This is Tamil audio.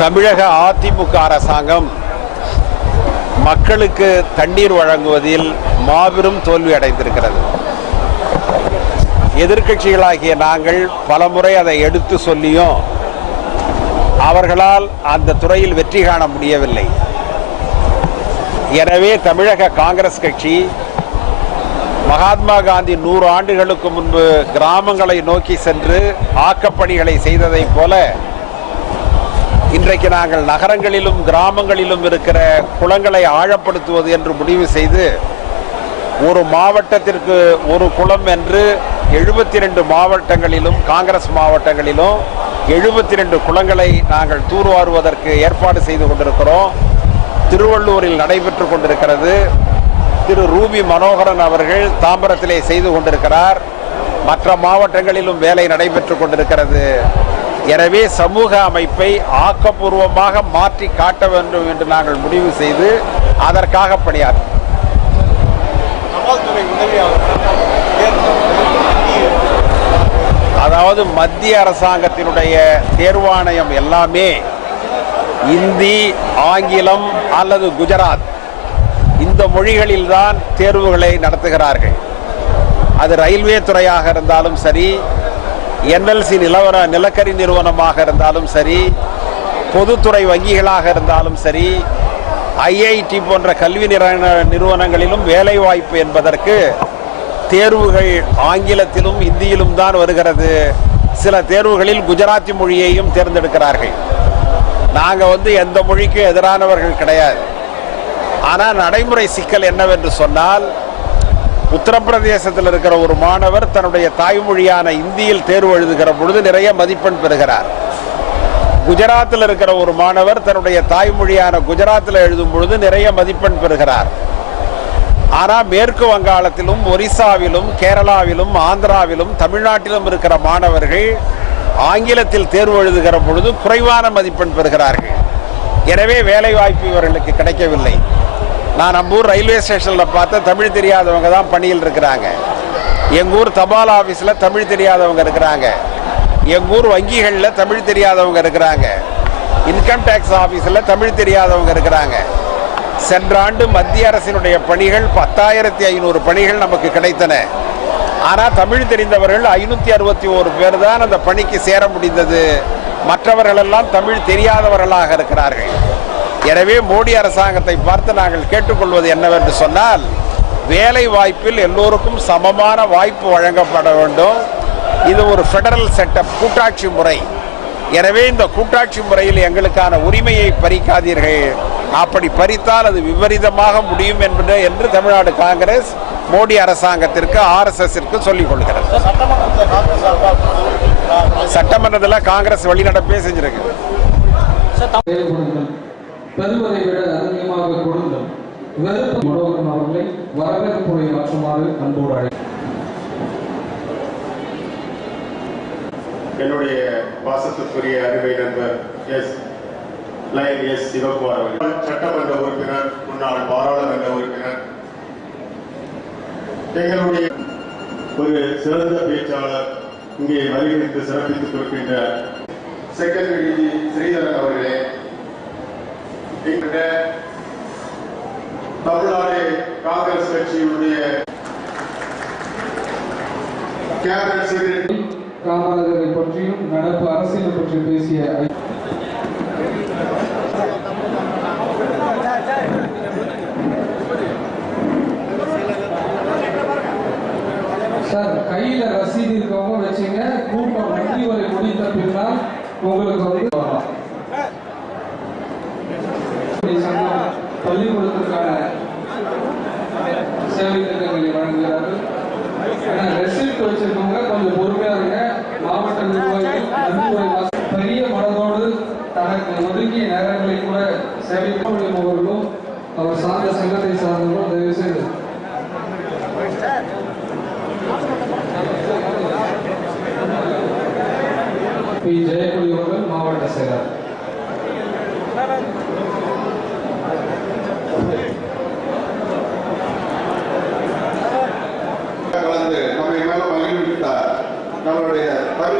தமிழக அதிமுக அரசாங்கம் மக்களுக்கு தண்ணீர் வழங்குவதில் மாபெரும் தோல்வி அடைந்திருக்கிறது. எதிர்க்கட்சிகளாகிய நாங்கள் பலமுறை அதை எடுத்து சொல்லியும் அவர்களால் அந்த துறையில் வெற்றி காண முடியவில்லை. எனவே தமிழக காங்கிரஸ் கட்சி மகாத்மா காந்தி 100 ஆண்டுகளுக்கு முன்பு கிராமங்களை நோக்கி சென்று ஆக்கப்பணிகளை செய்ததைப் போல இன்றைக்கு நாங்கள் நகரங்களிலும் கிராமங்களிலும் இருக்கிற குளங்களை ஆழப்படுத்துவது என்று முடிவு செய்து ஒரு மாவட்டத்திற்கு ஒரு குளம் என்று 72 மாவட்டங்களிலும் காங்கிரஸ் மாவட்டங்களிலும் 72 குளங்களை நாங்கள் தூர்வாருவதற்கு ஏற்பாடு செய்து கொண்டிருக்கிறோம். திருவள்ளூரில் நடைபெற்று கொண்டிருக்கிறது. திரு ரூபி மனோகரன் அவர்கள் தாம்பரத்திலே செய்து கொண்டிருக்கிறார். மற்ற மாவட்டங்களிலும் வேலை நடைபெற்று கொண்டிருக்கிறது. எனவே சமூக அமைப்பை ஆக்கப்பூர்வமாக மாற்றி காட்ட வேண்டும் என்று நாங்கள் முடிவு செய்து அதற்காக பணியாற்றும். அதாவது மத்திய அரசாங்கத்தினுடைய தேர்வாணையம் எல்லாமே இந்தி, ஆங்கிலம் அல்லது குஜராத் இந்த மொழிகளில்தான் தேர்வுகளை நடத்துகிறார்கள். அது ரயில்வே துறையாக இருந்தாலும் சரி, NLC நிலக்கரி நிறுவனமாக இருந்தாலும் சரி, பொதுத்துறை வங்கிகளாக இருந்தாலும் சரி, IIT போன்ற கல்வி நிறுவனங்களிலும் வேலைவாய்ப்பு என்பதற்கு தேர்வுகள் ஆங்கிலத்திலும் இந்தியிலும் தான் வருகிறது. சில தேர்வுகளில் குஜராத்தி மொழியையும் தேர்ந்தெடுக்கிறார்கள். நாங்கள் எந்த மொழிக்கும் எதிரானவர்கள் கிடையாது. ஆனால் நடைமுறை சிக்கல் என்னவென்று சொன்னால், உத்தரப்பிரதேசத்தில் இருக்கிற ஒரு மாணவர் தன்னுடைய தாய்மொழியான இந்தியில் தேர்வு எழுதுகிற பொழுது நிறைய மதிப்பெண் பெறுகிறார். குஜராத்தில் இருக்கிற ஒரு மாணவர் தன்னுடைய தாய்மொழியான குஜராத்தில் எழுதும் பொழுது நிறைய மதிப்பெண் பெறுகிறார். ஆனால் மேற்கு வங்காளத்திலும், ஒரிசாவிலும், கேரளாவிலும், ஆந்திராவிலும், தமிழ்நாட்டிலும் இருக்கிற மாணவர்கள் ஆங்கிலத்தில் தேர்வு எழுதுகிற பொழுது குறைவான மதிப்பெண் பெறுகிறார்கள். எனவே வேலை வாய்ப்பு இவர்களுக்கு கிடைக்கவில்லை. நான் நம்மூர் ரயில்வே ஸ்டேஷனில் பார்த்த தமிழ் தெரியாதவங்க தான் பணியில் இருக்கிறாங்க. எங்கூர் தபால் ஆஃபீஸில் தமிழ் தெரியாதவங்க இருக்கிறாங்க. எங்கூர் வங்கிகளில் தமிழ் தெரியாதவங்க இருக்கிறாங்க. இன்கம் டேக்ஸ் ஆஃபீஸில் தமிழ் தெரியாதவங்க இருக்கிறாங்க. சென்ற ஆண்டு மத்திய அரசினுடைய பணிகள் 10,500 பணிகள் நமக்கு கிடைத்தன. ஆனால் தமிழ் தெரிந்தவர்கள் 561 பேர் தான் அந்த பணிக்கு சேர முடிந்தது. மற்றவர்களெல்லாம் தமிழ் தெரியாதவர்களாக இருக்கிறார்கள். எனவே மோடி அரசாங்கத்தை பார்த்து நாங்கள் கேட்டுக்கொள்வது என்னவென்று சொன்னால், வேலை வாய்ப்பில் எல்லோருக்கும் சமமான வாய்ப்பு வழங்கப்பட வேண்டும். இது ஒரு ஃபெடரல் செட்டப், கூட்டாட்சி முறை. எனவே இந்த கூட்டாட்சி முறையில் எங்களுக்கான உரிமையை பறிக்காதீர்கள். அப்படி பறித்தால் அது விபரீதமாக முடியும் என்று தமிழ்நாடு காங்கிரஸ் மோடி அரசாங்கத்திற்கு, RSSற்கு சொல்லிக் கொள்கிறது. சட்டமன்றத்தில் காங்கிரஸ் வெளிநடப்பே செஞ்சிருக்கு. பெறுவதை விட அதிகமாக கொடுங்கள். மனோகரன் அவர்களை வரவேற்புரை மாற்றுமாறு அன்போடு அழைக்கிறேன். என்னுடைய பாசத்துக்குரிய அருமை நண்பர் எஸ் சிவகுமார் அவர்கள், சட்டமன்ற உறுப்பினர், முன்னாள் பாராளுமன்ற உறுப்பினர், எங்களுடைய ஒரு சிறந்த பேச்சாளர், இங்கே வருகிறது சிறப்பித்துக் கொடுக்கின்ற செக்ரட்டரி ஸ்ரீதரன் அவர்களே, தமிழ்நாடு காங்கிரஸ் கட்சியினுடைய கேபினட் செக்ரட்டரி, காமராஜரை பற்றியும் நடப்பு அரசியல் பற்றி பேசிய சார், கையில ரசீது இருக்கவங்க வச்சுங்க. கூட்டம் நன்றி வரை முடித்த பின்னால் உங்களுக்கு பள்ளிக்கூடத்திற்கான சேவை திட்டங்களை வழங்குகிறார்கள். ரெசிப்ட் வச்சிருக்கவங்க கொஞ்சம் பொறுமையா இருங்க. மாவட்ட நிர்வாகிகள் பெரிய மனதோடு தனக்கு ஒதுக்கிய நேரங்களை கூட சேவை அவர்களும் அவர் சார்ந்த சங்கத்தை சார்ந்தவர்களும் தயவு செய்து பி. ஜெயக்குடி அவர்கள், மாவட்ட செயலர்.